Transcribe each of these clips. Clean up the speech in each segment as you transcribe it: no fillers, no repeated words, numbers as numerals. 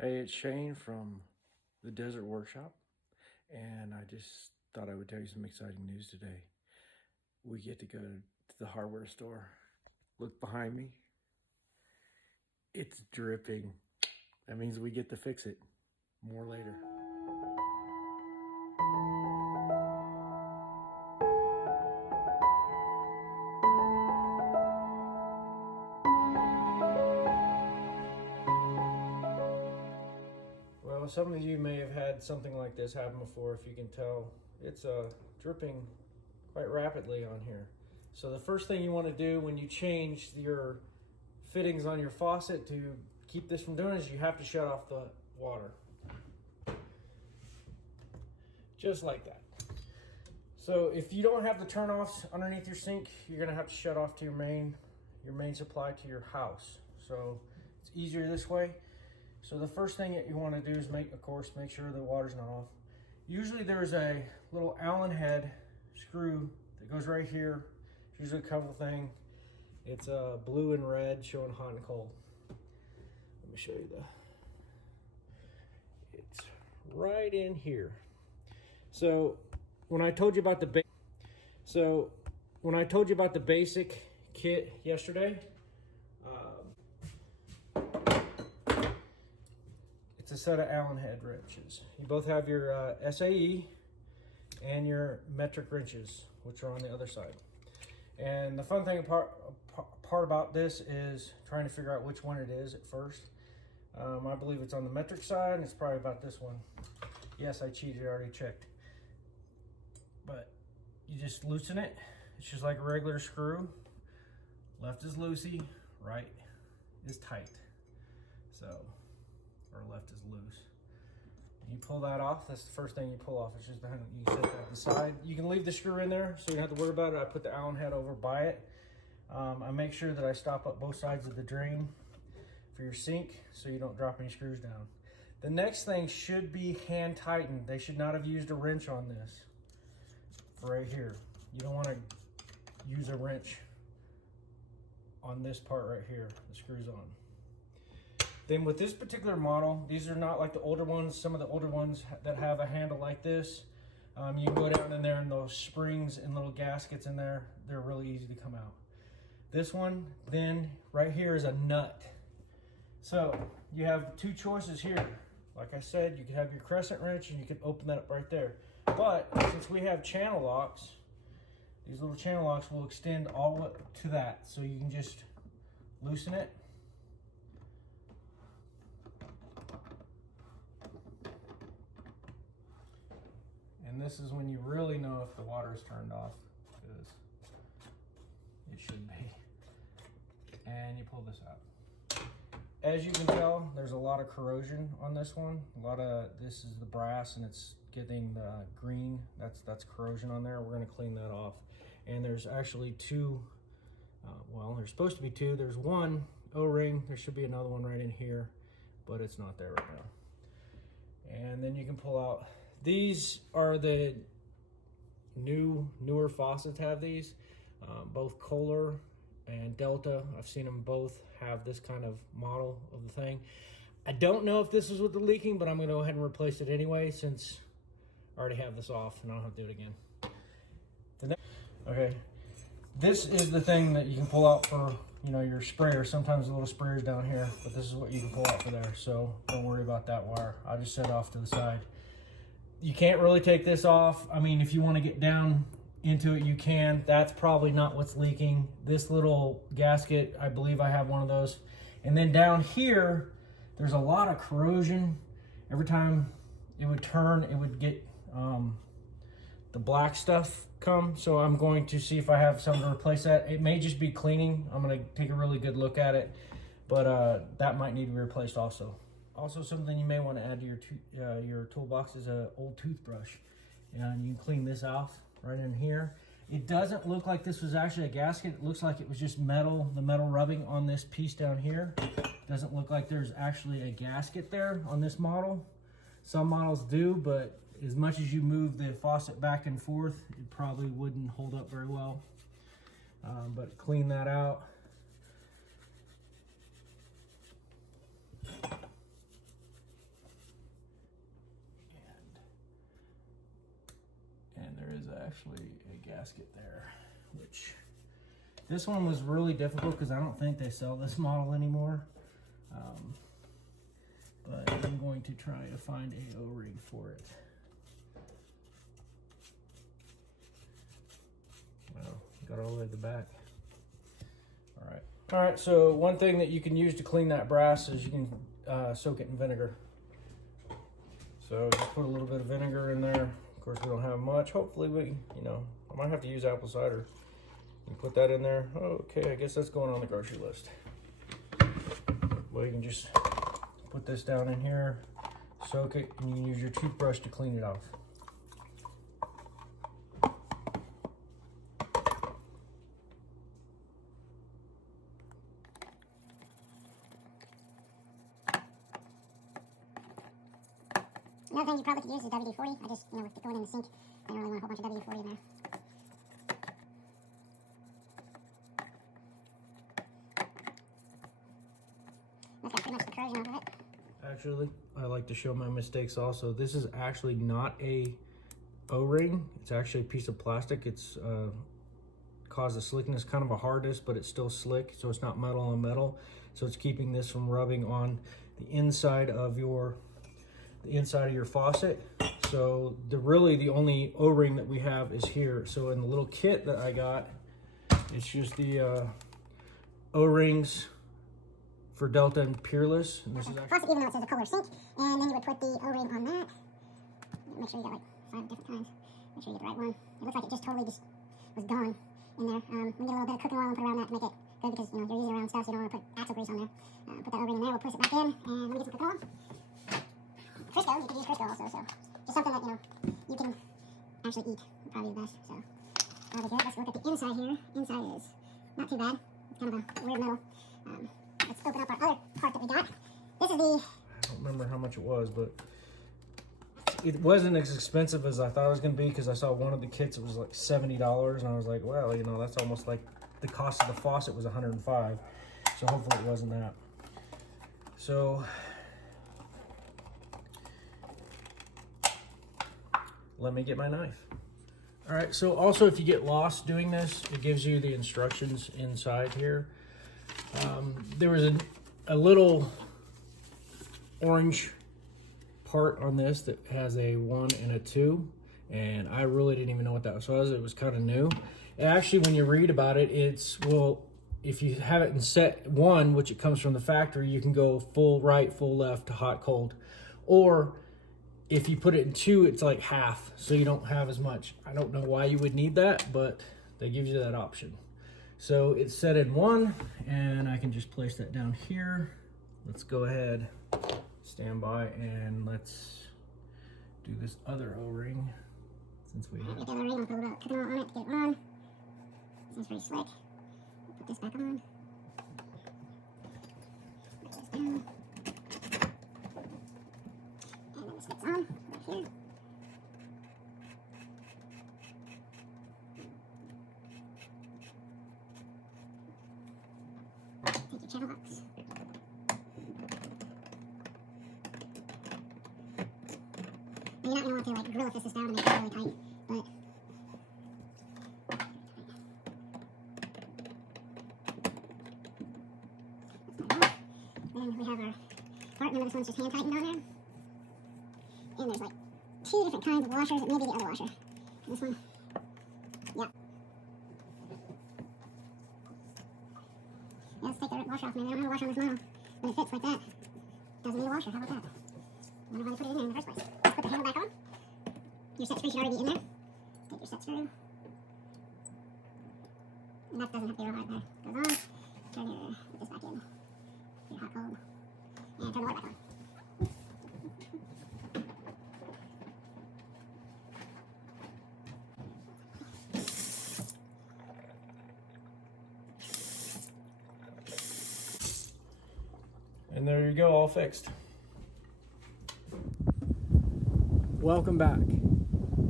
Hey, it's Shane from the Desert Workshop, and I just thought I would tell you some exciting news today. We get to go to the hardware store. Look behind me. It's dripping. That means we get to fix it. More later. Well, some of you may have had something like this happen before. If you can tell, it's dripping quite rapidly on here. So the first thing you want to do when you change your fittings on your faucet to keep this from doing is you have to shut off the water. Just like that. So if you don't have the turnoffs underneath your sink, you're gonna have to shut off to your main supply to your house. So it's easier this way. So the first thing that you want to do is make sure the water's not off. Usually there's a little Allen head screw that goes right here. It's usually a couple thing. It's blue and red showing hot and cold. Let me show you it's right in here. So when I told you about the basic kit yesterday, it's a set of Allen head wrenches. You both have your SAE and your metric wrenches, which are on the other side. And the fun thing part about this is trying to figure out which one it is at first. I believe it's on the metric side, and it's probably about this one. Yes, I cheated, I already checked. But you just loosen it. It's just like a regular screw. Left is loosey, right is tight. So, or left is loose. You pull that off. That's the first thing you pull off. It's just the handle. You set that to the side. You can leave the screw in there, so you don't have to worry about it. I put the Allen head over by it. I make sure that I stop up both sides of the drain for your sink, so you don't drop any screws down. The next thing should be hand tightened. They should not have used a wrench on this. Right here, you don't want to use a wrench on this part right here. The screws on. Then with this particular model, these are not like the older ones. Some of the older ones that have a handle like this, you can go down in there and those springs and little gaskets in there, they're really easy to come out. This one, then right here is a nut. So you have two choices here. Like I said, you could have your crescent wrench and you can open that up right there. But since we have channel locks, these little channel locks will extend all the way to that. So you can just loosen it. And this is when you really know if the water is turned off, because it should be. And you pull this out. As you can tell, there's a lot of corrosion on this one. This is the brass and it's getting the green. That's corrosion on there. We're gonna clean that off. And there's actually two, well, there's supposed to be two. There's one O-ring. There should be another one right in here, but it's not there right now. And then you can pull out, these are the newer faucets have these, both Kohler and Delta. I've seen them both have this kind of model of the thing. I don't know if this is with the leaking, but I'm gonna go ahead and replace it anyway since I already have this off and I don't have to do it again. Okay, this is the thing that you can pull out for, you know, your sprayer. Sometimes the little sprayer's down here, but this is what you can pull out for there. So don't worry about that wire. I'll just set it off to the side. You can't really take this off. I mean, if you want to get down into it, you can. That's probably not what's leaking. This little gasket, I believe I have one of those. And then down here, there's a lot of corrosion. Every time it would turn, it would get the black stuff come. So I'm going to see if I have something to replace that. It may just be cleaning. I'm going to take a really good look at it, but that might need to be replaced also. Also, something you may want to add to your toolbox is an old toothbrush. And you can clean this off right in here. It doesn't look like this was actually a gasket. It looks like it was just metal, the metal rubbing on this piece down here. Doesn't look like there's actually a gasket there on this model. Some models do, but as much as you move the faucet back and forth, it probably wouldn't hold up very well. But clean that out. actually a gasket there, which this one was really difficult because I don't think they sell this model anymore. But I'm going to try to find a O-ring for it. Well, got all the way to the back. All right, so one thing that you can use to clean that brass is you can soak it in vinegar. So just put a little bit of vinegar in there. Of course, we don't have much. Hopefully we, I might have to use apple cider. You put that in there. Okay, I guess that's going on the grocery list. Well, you can just put this down in here, soak it, and you can use your toothbrush to clean it off. Another thing you probably could use is WD-40. I just, with it going in the sink, I don't really want a whole bunch of WD-40 in there. That's got pretty much the corrosion off of it. Actually, I like to show my mistakes also. This is actually not a O-ring. It's actually a piece of plastic. It's caused a slickness, kind of a hardness, but it's still slick, so it's not metal on metal. So it's keeping this from rubbing on the inside of your faucet. So really the only O-ring that we have is here. So in the little kit that I got, it's just the O-rings for Delta and Peerless. And this is actually faucet, even though it says a color sink, and then you would put the O-ring on that. Make sure you got like 5 different kinds. Make sure you get the right one. It looks like it just totally was gone in there. We get a little bit of cooking oil and put around that to make it good because you're using around stuff, so you don't want to put axle grease on there. Put that O-ring in there. We'll push it back in, and let me get some cooking oil. Crisco, you could use Crisco also, so just something that you can actually eat would probably be the best. So that'll be good. Let's look at the inside here. Inside is not too bad. It's kind of a weird metal. Let's open up our other part that we got. This is the... I don't remember how much it was, but it wasn't as expensive as I thought it was going to be because I saw one of the kits, it was like $70, and I was like, well, that's almost like the cost of the faucet was $105. So hopefully it wasn't that. So let me get my knife. All right, so also if you get lost doing this, it gives you the instructions inside here. There was a little orange part on this that has a 1 and a 2, and I really didn't even know what that was. It was kind of new. And actually, when you read about it, if you have it in set 1, which it comes from the factory, you can go full right, full left to hot, cold. Or if you put it in 2, it's like half, so you don't have as much. I don't know why you would need that, but they give you that option. So it's set in 1, and I can just place that down here. Let's go ahead, stand by, and let's do this other O-ring. Since we have... Get that O-ring, we'll put a little cooking oil on it to get it on. Sounds pretty slick. We'll put this back on. Put this down. And then this gets on, right here. Take your channel box. You're not going to want to drill fist this down and make it really tight, but then we have our part. Remember, this one's just hand tightened on there. And there's like 2 different kinds of washers. It may be the other washer. This one, yeah. Yeah, let's take the washer off, man. I don't have a washer on this model, but it fits like that. Doesn't need a washer. How about that? I wonder why they put it in there in the first place. Let's put the handle back on. Your set screw should already be in there. Take your set screw. And that doesn't have to be real hard there. Goes on. Put this back in. Your hot cold. And turn the light back on. And there you go, all fixed. Welcome back.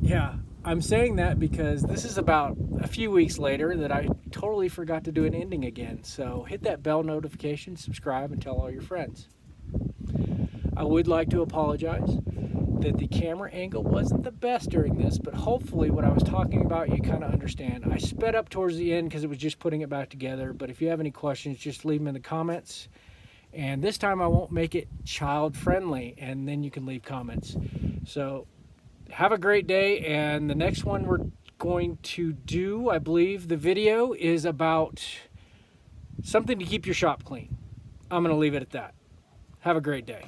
Yeah, I'm saying that because this is about a few weeks later that I totally forgot to do an ending again. So hit that bell notification, subscribe, and tell all your friends. I would like to apologize. that the camera angle wasn't the best during this, but hopefully what I was talking about you kind of understand. I sped up towards the end because it was just putting it back together, but if you have any questions, just leave them in the comments. And this time I won't make it child friendly, and then you can leave comments. So have a great day, and the next one we're going to do, I believe the video is about something to keep your shop clean. I'm going to leave it at that. Have a great day.